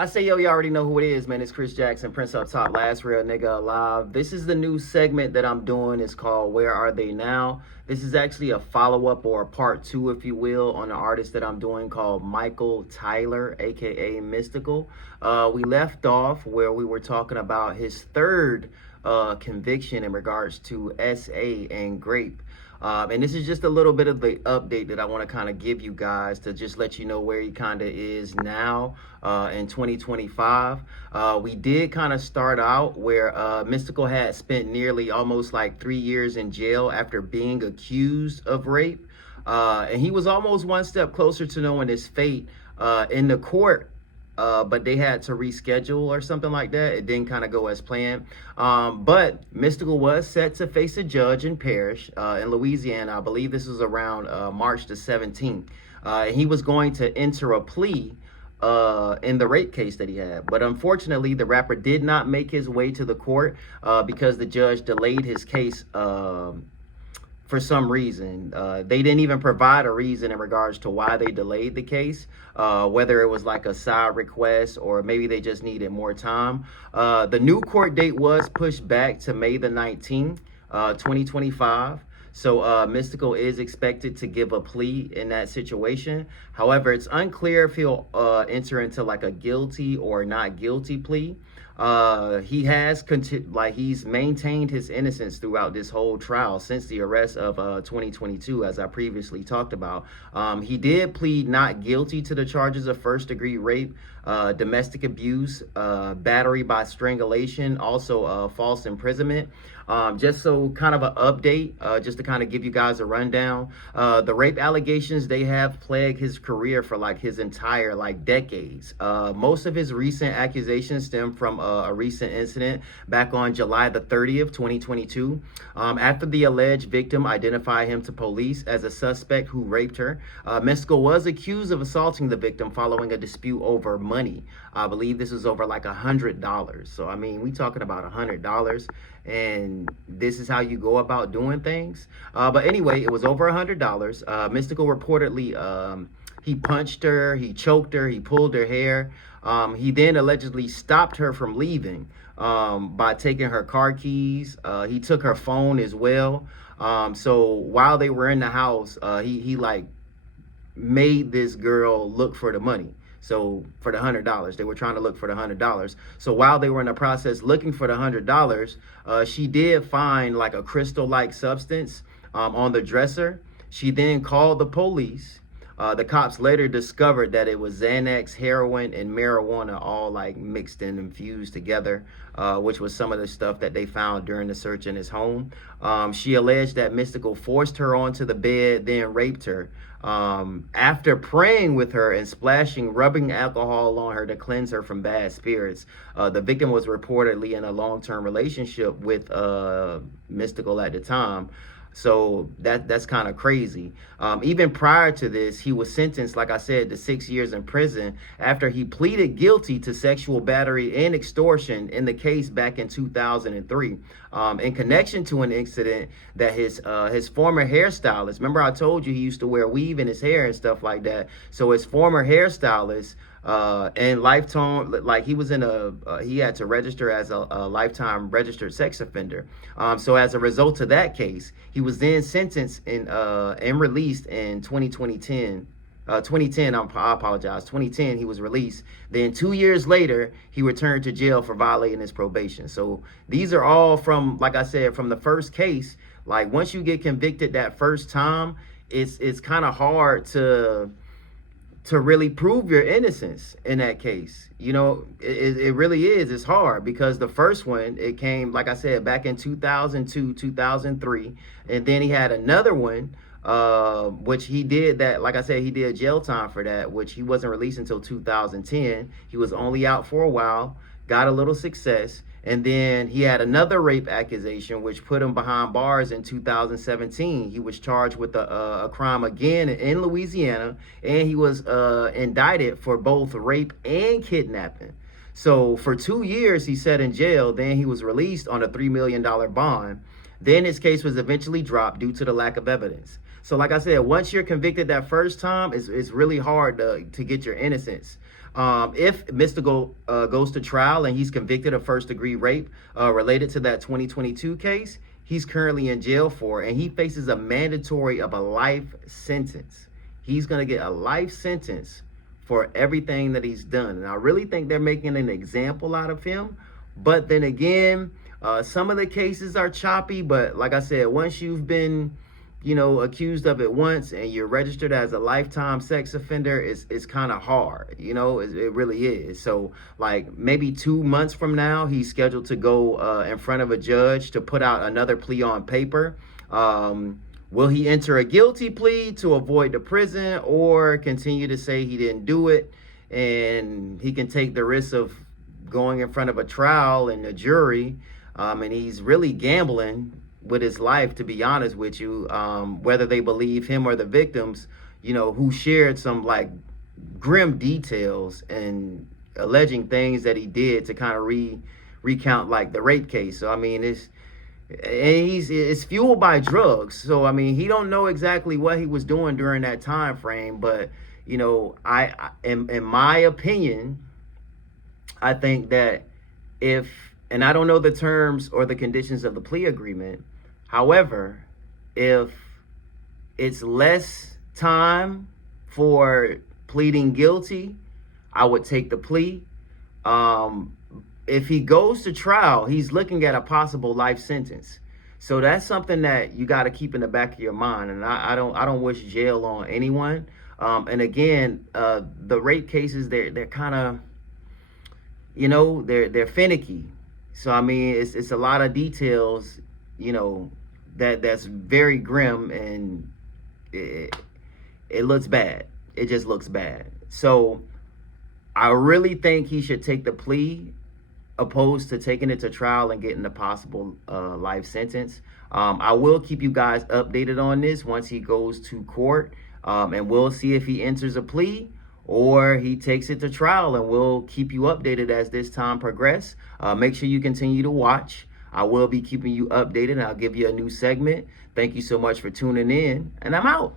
I say, yo, you already know who it is, man. It's Chris Jackson, Prince Up Top, last real nigga alive. This is the new segment that I'm doing. It's called Where Are They Now? This is actually a follow-up or a part two, if you will, on an artist that I'm doing called Micheal Tyler, aka Mystikal. We left off where we were talking about his third conviction in regards to SA and Grape. And this is just a little bit of the update that I want to kind of give you guys to just let you know where he kind of is now in 2025. We did kind of start out where Mystikal had spent nearly almost like 3 years in jail after being accused of rape. And he was almost one step closer to knowing his fate in the court. But they had to reschedule or something like that. It didn't kind of go as planned. But Mystikal was set to face a judge in Parish in Louisiana. I believe this was around March the 17th. He was going to enter a plea in the rape case that he had. But unfortunately, the rapper did not make his way to the court because the judge delayed his case for some reason. They didn't even provide a reason in regards to why they delayed the case, whether it was like a side request or maybe they just needed more time. The new court date was pushed back to May the 19th, 2025. So Mystikal is expected to give a plea in that situation. However, it's unclear if he'll enter into like a guilty or not guilty plea. He has he's maintained his innocence throughout this whole trial since the arrest of 2022, as I previously talked about. He did plead not guilty to the charges of first-degree rape, domestic abuse, battery by strangulation, also false imprisonment. Just so kind of an update, just to kind of give you guys a rundown. The rape allegations, they have plagued his career for like his entire like decades. Most of his recent accusations stem from a recent incident back on July the 30th, 2022. After the alleged victim identified him to police as a suspect who raped her, Mystikal was accused of assaulting the victim following a dispute over money. I believe this was over like $100. So, I mean, we talking about $100. And this is how you go about doing things. But anyway, it was over $100. Mystikal reportedly, he punched her, he choked her, he pulled her hair. He then allegedly stopped her from leaving by taking her car keys. He took her phone as well. So while they were in the house, he like made this girl look for the money. So for the $100, they were trying to look for the $100. So while they were in the process looking for the $100, she did find like a crystal-like substance on the dresser. She then called the police. The cops later discovered that it was Xanax, heroin, and marijuana all like mixed and infused together, which was some of the stuff that they found during the search in his home. She alleged that Mystikal forced her onto the bed, then raped her. After praying with her and splashing rubbing alcohol on her to cleanse her from bad spirits. The victim was reportedly in a long-term relationship with Mystikal at the time. So that's kind of crazy. Even prior to this, he was sentenced, like I said, to 6 years in prison after he pleaded guilty to sexual battery and extortion in the case back in 2003, in connection to an incident that his former hairstylist, remember I told you he used to wear weave in his hair and stuff like that. So his former hairstylist and lifetime, like he was in he had to register as a lifetime registered sex offender. So as a result of that case, he was then sentenced and released in 2010. 2010, I apologize. 2010, he was released. Then 2 years later, he returned to jail for violating his probation. So these are all from, like I said, from the first case. Like once you get convicted that first time, it's kind of hard to really prove your innocence in that case. You know, it really is. It's hard because the first one, it came, like I said, back in 2002, 2003. And then he had another one, which he did that, like I said, he did jail time for that, which he wasn't released until 2010. He was only out for a while, got a little success. And then he had another rape accusation, which put him behind bars in 2017. He was charged with a crime again in Louisiana, and he was indicted for both rape and kidnapping. So for 2 years, he sat in jail. Then he was released on a $3 million bond. Then his case was eventually dropped due to the lack of evidence. So like I said, once you're convicted that first time, it's really hard to get your innocence. If Mystical goes to trial and he's convicted of first-degree rape related to that 2022 case, he's currently in jail for, and he faces a mandatory of a life sentence. He's going to get a life sentence for everything that he's done. And I really think they're making an example out of him. But then again, some of the cases are choppy. But like I said, once you've been, accused of it once and you're registered as a lifetime sex offender, it's kind of hard. It really is. So like maybe 2 months from now, he's scheduled to go in front of a judge to put out another plea on paper. Will he enter a guilty plea to avoid the prison, or continue to say he didn't do it and he can take the risk of going in front of a trial and a jury? And he's really gambling with his life, to be honest with you, whether they believe him or the victims, who shared some like grim details and alleging things that he did to kind of recount like the rape case. So I mean, it's fueled by drugs. So I mean, he don't know exactly what he was doing during that time frame. But I in my opinion, I think that and I don't know the terms or the conditions of the plea agreement. However, if it's less time for pleading guilty, I would take the plea. If he goes to trial, he's looking at a possible life sentence. So that's something that you got to keep in the back of your mind. And I don't wish jail on anyone. And again, the rape cases, they're kind of, they're finicky. So I mean, it's a lot of details, that's very grim, and it looks bad. It just looks bad. So I really think he should take the plea, opposed to taking it to trial and getting a possible life sentence. I will keep you guys updated on this once he goes to court, and we'll see if he enters a plea or he takes it to trial, and we'll keep you updated as this time progresses. Make sure you continue to watch. I will be keeping you updated, and I'll give you a new segment. Thank you so much for tuning in, and I'm out.